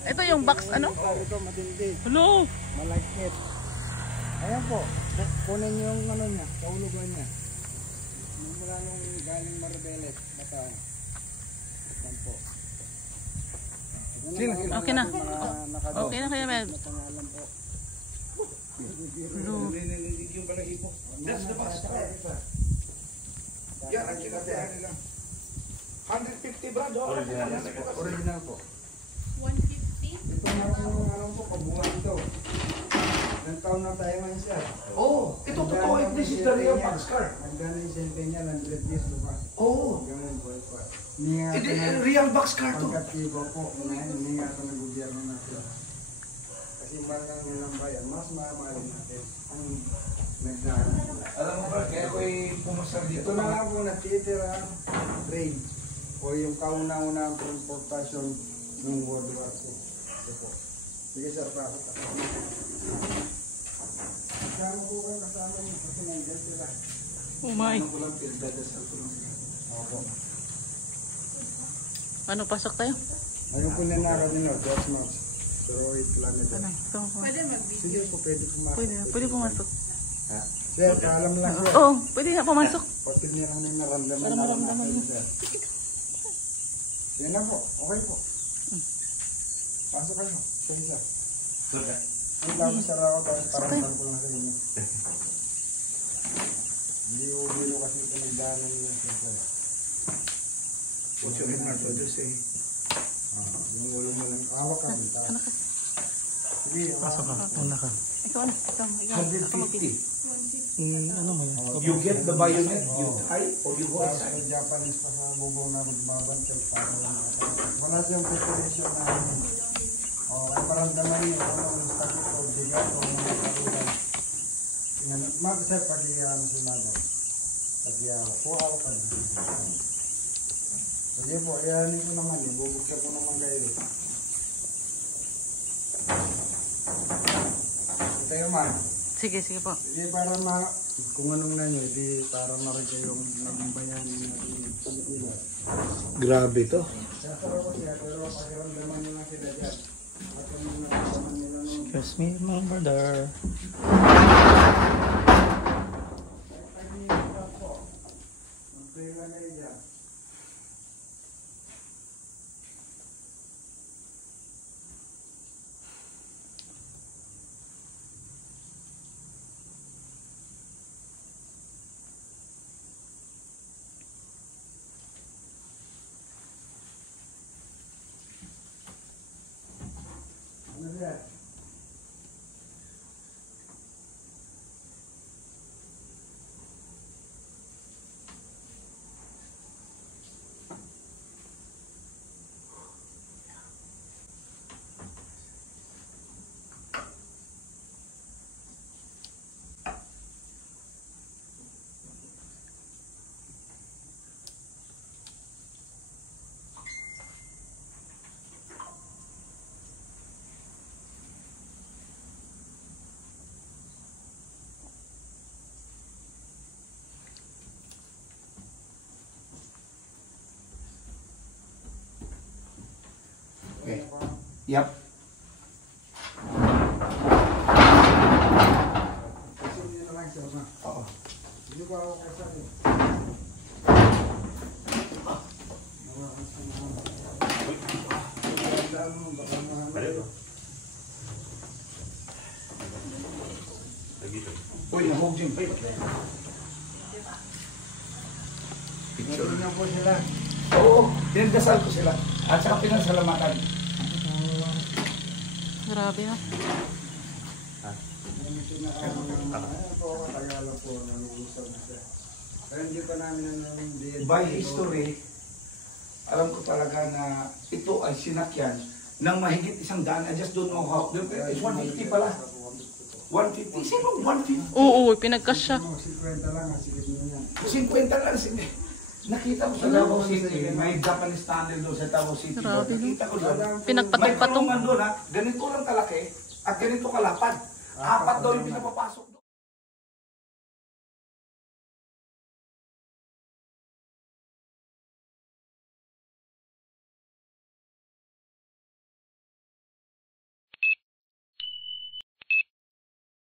Ito yung box ano? Ito matindi. Hello. Malagkit. Ayan po. Kunin yung ano niya, kaulugan niya. Mula nung galing Maribeles, Bataan. Ayan po. Okay na. Okay na kaya Med. Napangalan po. Hello. Yung pala ipo. That's the bus. Yan ang kinataya nila. 150 ba? Original po. 150? Ito na ano po, kabuhan ito. Ilang taon na tayo ngayon siya. Oh, ito totoo. This is the real boxcar. Magkano yung centennial, 100 years diba? Oh, Ganun po ito. real boxcar to. Pagkatiba po, iningatan ng gobyerno natin. Kasi balang nilang bayan, mas mamahalin natin ang nagdaan. Alam mo ba, kaya ako'y pumasar dito. Ito na nga po natitira trade o yung kauna-una ang transportasyon ng World War II. Ito po. Sige sir, pakot ako. Kasama po kayo kasama niyo kasi nandiyan sila. Oh my. Ano ko lang, dadasal ko lang sila. Opo. Ano, pasok tayo? Ngayon po ninakad nyo, George Max. Asteroid Planet. Ano? Ito po. Pwede mag-video. Sige po, pwede pumasok. Pwede pumasok. Ha? Sir, paalam lang sir. Oo, pwede na pumasok. Pagpid niya lang may naramdaman Para maramdaman natin, mo. sir. Sige na po, okay po. Pasok kayo, sa isa. Ang tapos sara ako, tapos paramdam ko lang sa inyo. Hindi ko biro kasi pinagdaanan niya, sir. What's your name, Marco? Just say. Yung ulo mo lang, hawak ka. Ano ka? Sige, Pasok ka. Una ka. Ikaw na. Ikaw. Ako magpili. 150. Ano mo? You get the bayonet, you hide, or you go tapos outside. may Japanese pa sa bubong na magbabantay para wala siyang preparation na ay maramdaman niyo kung anong sakit o bigat o mga karulan. Mag-sir, pag-iyahan si Madam. Pag-iyahan. Puhaw ka na. Sige po, iyahanin ko naman. Bubuksan ko naman kayo. Ito yung man. Sige, sige po. Hindi para kung anong na nyo, hindi para marin kayong naging bayanin natin Pilipino. Grabe to. Kaya sarap ko siya, pero pakiramdaman nyo lang sila dyan. At yung naman nila nung... Excuse me, my brother. Mag-pray lang kayo dyan. Ano siya? Okay. Yep. Kasi nyo na lang sir na. Oo. Hindi ko ako kasabi. Uy, nahog dyan pa. Meron na po sila. Oo, pinagdasal ko sila. At saka pinasalamatan. Grabe ah. Yung pinaka-ano po, Tagalog po, nag-uusap na siya. Pero hindi pa namin nanonood. By history, alam ko talaga na ito ay sinakyan ng mahigit 100. I just don't know how. It's 150 pala. 150. Sino 150? Oo, pinagkasya. 50 lang, sige mo yan. 50 lang. Nakita ko sa Davao City. May Japanese tunnel doon sa Davao City. Grabe, no? Nakita ko doon. May Pinagpatong-patong. kulungan doon ha. Ganito lang kalaki at ganito kalapad. 4 daw yung pinapapasok doon.